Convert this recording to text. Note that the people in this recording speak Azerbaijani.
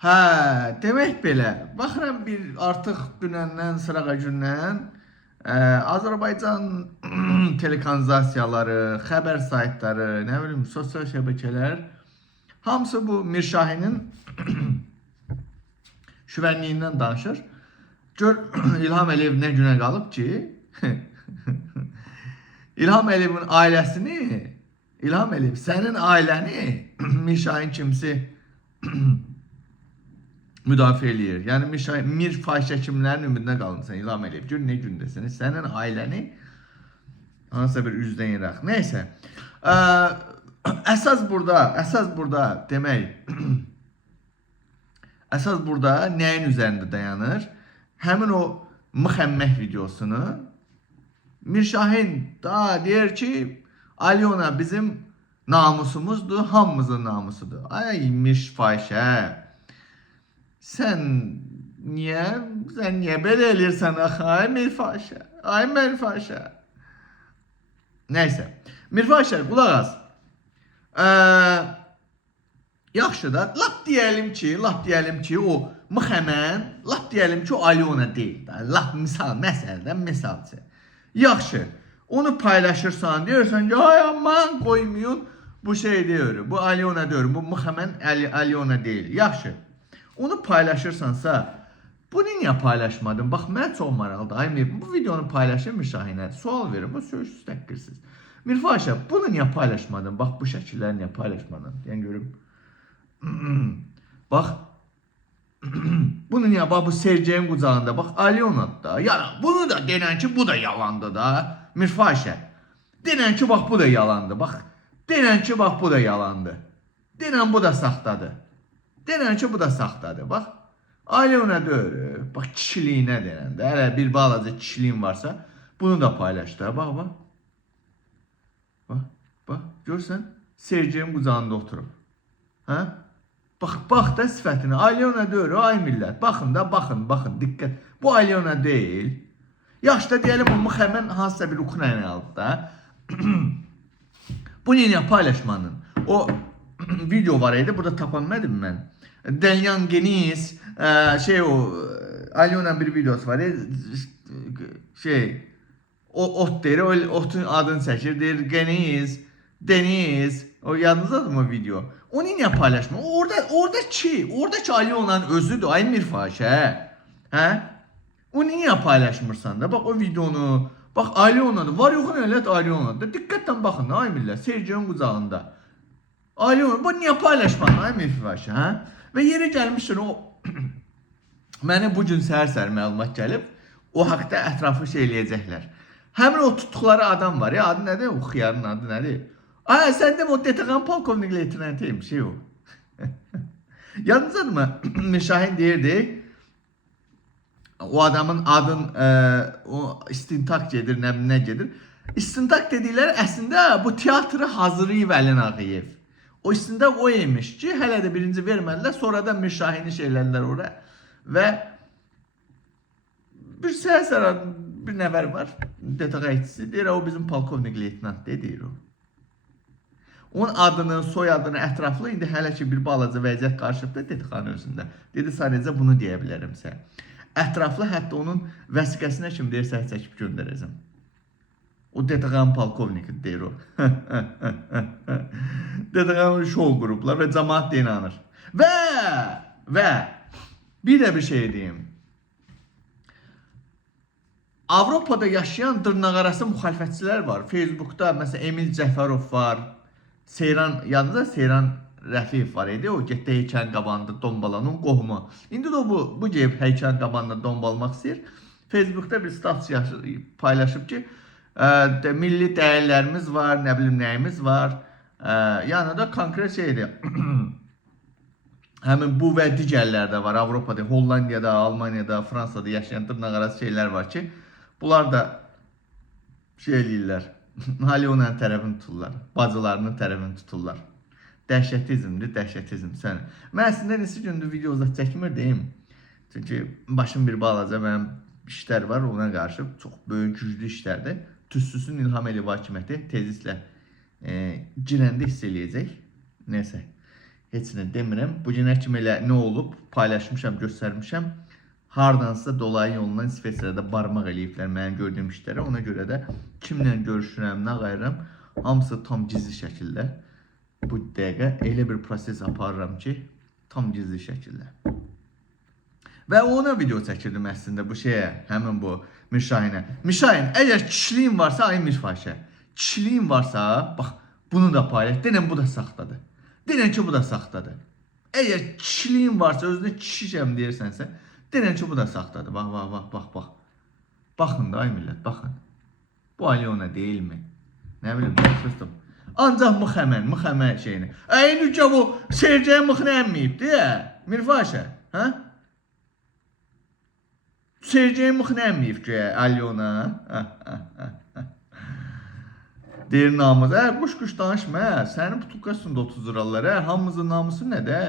Hə, demək belə. Baxıram bir artıq dünəndən, sırağa gündən Azərbaycan telekanalizasiyaları, xəbər saytları, nə bilim, sosial şəbəkələr hamısı bu Mirşahinin şüvənliyindən danışır. Gör İlham Əliyev nə günə qalıb ki, İlham Əliyevin ailəsini, İlham Əliyev sənin ailəni Mirşahin kimisi müdafiə eləyir. Yəni Mir fahişə kimlərin ümidinə qalmısan İlham Əliyev. Gör nə gündəsiniz. Sənin ailəni hansısa bir üzdən iraq. Neysə. Əsas burada demək əsas burada nəyin üzərində dayanır? Həmin o müxəmməh videosunu Mirşahin daha deyir ki, Alyona bizim namusumuzdur, hamımızın namusudur. Ay Mirş fahişə. Sən niyə belə eləyirsən axı? Ay Mir fahişə. Ay Mir fahişə. Nəysə. Mir fahişə, qulaq as. Yaxşı da, lap deyəlim ki, o müxəmən, lap deyəlim ki, o Alyona deyil. Lap misal, məsəldən misalçı. Yaxşı, onu paylaşırsan, deyirsən ki, ay aman qoymayın, bu şey deyir, bu Alyona deyir, bu müxəmən Alyona deyil. Yaxşı, onu paylaşırsansa, bunu niyə paylaşmadın? Bax, mən çox maraqlıdır. Ay Mir, bu videonu paylaşır Mirşahinə, sual verin, bu sözsüz təqqirsiniz. Mir fahişə, bunu niyə paylaşmadın? Bax, bu şəkilləri niyə paylaşmadın? Yəni, görüm. Bax, bunu niyə? Bax, bu Sergeyin qucağında. Bax, Alyonadır da. Yəni, bunu da denən ki, bu da yalandı da. Mir fahişə. Denən ki, bax, bu da yalandı. Bax, denən ki, bax, bu da yalandı. Denən bu da saxtadır. Denən ki, bu da saxtadır. Bax, Alyona deyir. Bax, kişiliyinə denəndə. Hələ bir balaca kişiliyin varsa, bunu da paylaş da. Bax, bax. Bax, görsən, Sergeyin qucağında oturub. Hə? Bax da sifətini. Alyona deyir, ay millət. Baxın da, baxın, diqqət. Bu Alyona deyil. Yaxşı da deyəlim, o müxəmən hansısa bir Ukrayna aldı da. Bu niyə paylaşmanın? O video var idi, burada tapanmadım mən. Delyan Geniz, Alyona'nın bir videosu var. O ot deyir, o otun adını çəkir, deyir Geniz, Deniz. O yadınızdadır mı video? Onu niyə paylaşma? Oradakı Alyona'nın özüdür, ay Mir fahişə. Hə? Onu niyə paylaşmırsan da? Bax o videonu, bax Alyona'dır. Var yoxun elət Alyona'dır. Diqqətlə baxın, ay millət, Sergeyin qucağında. Alyona, bu niyə paylaşmadın, ay Mir fahişə, hə? Və yeri gəlmişdir, o mənə bugün səhər məlumat gəlib, o haqda ətraflı şey eləyəcəklər. Həmin o tutduqları adam var ya, adı nədir? O xiyarın adı nədir? Ay, sən demə o DTQ polkovnik leytenantıyım, şey o. Yadınızdadır mı? Mirşahin deyirdi, o adamın adın o istintak gedir, nə gedir. İstintak dedikləri əslində bu teatrı hazırlayıb Əlin Ağayev. O istintak o imiş ki, hələ də birinci vermədilər, sonra da Mirşahini şeylədilər oraya. Və bir səhər bir nəfər var, DTQ işçisi, deyir, o bizim polkovnik leytenant deyir o. Onun adını, soyadını ətraflı, indi hələ ki bir balaca vəziyyət qarşıbdır DTQ-nın özündə. Dedi, sadəcə bunu deyə bilərəm sən. Ətraflı, hətta onun vəsiqəsinə kim deyirsə çəkib göndərəcəm. O DTQ-nın polkovniki deyir o. DTQ-nın şov qruplar və cəmaat da inanır. Və bir də bir şey deyim. Avropada yaşayan dırnaqarası müxalifətçilər var. Facebookda məsələn Emil Cəfərov var. Yadınızda Seyran Rəfiyev var idi. O getdi heykəlin qabağında dombalanın qohumu. İndi də bu gəlib heykəlin qabağında dombalmaq istəyir. Facebookda bir status paylaşıb ki, milli dəyərlərimiz var, nə bilim nəyimiz var. Yəni da konkret şeydir. Həmin bu və digərlər də var. Avropada, Hollandiyada, Almaniyada, Fransada yaşayan dırnaqarası şeylər var ki, bunlar da şey eləyirlər. Alyona'nın tərəfini tuturlar. Bacılarının tərəfini tuturlar. Dəhşətizmdir, dəhşətizm səni. Mən əslində neçə gündür video uzaq çəkmirdiyim. Çünki başım bir balaca mənim işlər var, ona qarşı çox böyük, güclü işlərdir. Tüssüsün İlham Əliyev hakimiyyəti tezliklə girəndə hiss eləyəcək. Neysə. heç nə demirəm. Bu günə kimi elə nə olub, paylaşmışam, göstərmişəm. Hardansa dolayı yolla İsveçrədə barmaq eləyiblər mənim gördüyüm işlərə. Ona görə də kimlə görüşürəm, nə qayıram, hamısı tam gizli şəkildə. Bu dəqiqə elə bir proses aparıram ki, tam gizli şəkildə. Və ona video çəkirdim əslində bu şeyə, həmin bu Mirşahinə. Mirşahin, əgər kişiliyin varsa, ay Mirfaşə, kişiliyin varsa, bax, bunu da paylaş. Denən bu da saxtadır. Denən ki, bu da saxtadır. Əgər kişiliyin varsa, özünə kişişəm deyirsənsə, denən ki, bu da saxtadır. Bax, bax, bax, bax, bax. Baxın da, ay millət, baxın. Bu Alyona deyilmi? Nə bilim, sustum. Ancaq mıxəmən şeyini. Əyni ki, bu Sergey mıxını əmməyib, deyə, Mirfaşə, hə? Sergey mıxını əmməyib ki, Alyona. Deyir namus, quş danışma, sənin putukasında 30 liralar, hamımızın namusu nədə?